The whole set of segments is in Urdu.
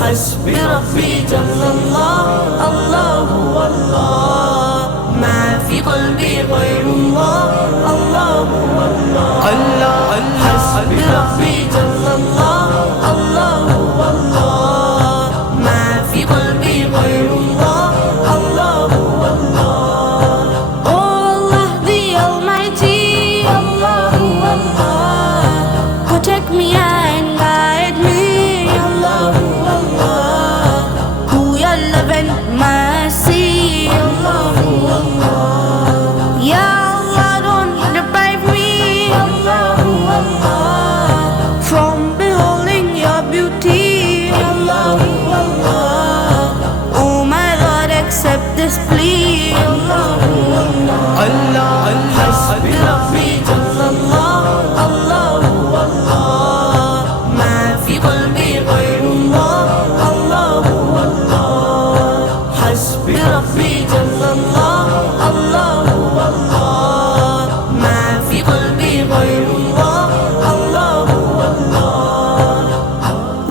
حسبي ربي جل الله، الله هو الله، ما في قلبي غير الله، الله هو الله. حسبي ربي جل الله، الله هو الله، ما في قلبي غير الله، الله هو الله. Oh Allah the Almighty, Allah هو الله, protect me and guide me, Allah هو Allah, through your love and mercy, Allah هو Allah. Ya Allah, don't deprive me, Allah هو Allah, from beholding your beauty, Allah هو Allah. Oh my Lord, accept this plea, Allah هو Allah. حسبي ربي جل الله، الله هو الله، ما في قلبي غير الله، الله هو الله. حسبي ربي جل الله، الله هو الله، ما في قلبي غير الله، الله هو الله.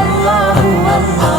Allah هو Allah,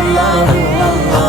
Allah هو Allah,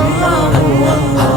Allah هو Allah,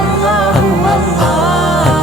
Allah هو Allah,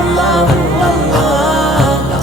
Allah هو Allah,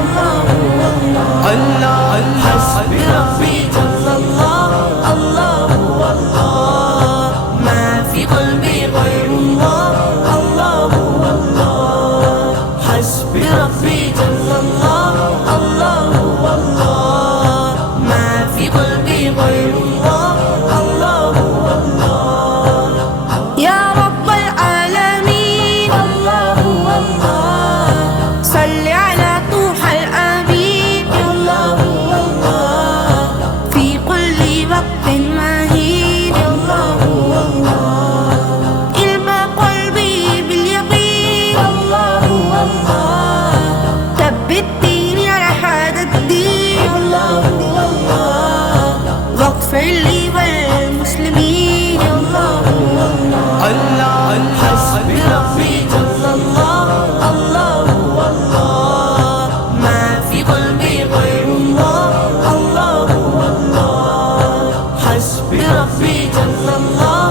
Allah هو Allah. حسبي ربي جل الله، الله هو الله، ما في قلبي غير الله، الله هو الله. حسبي ربي جل الله، الله هو الله، ما في قلبي غير الله، الله هو الله. يا رب العالمين، الله هو الله، صل على طه الأمين، الله هو الله، في كل وقت مهين، الله هو الله. إلما قلبي باليقين، الله هو الله، ثبتني على هذا الدين، الله هو الله، واغفر لي والمسلمين، الله هو الله. حسبي ربي جل الله، الله هو الله، ما في قلبي غير الله، الله هو الله. حسبي ربي جل الله.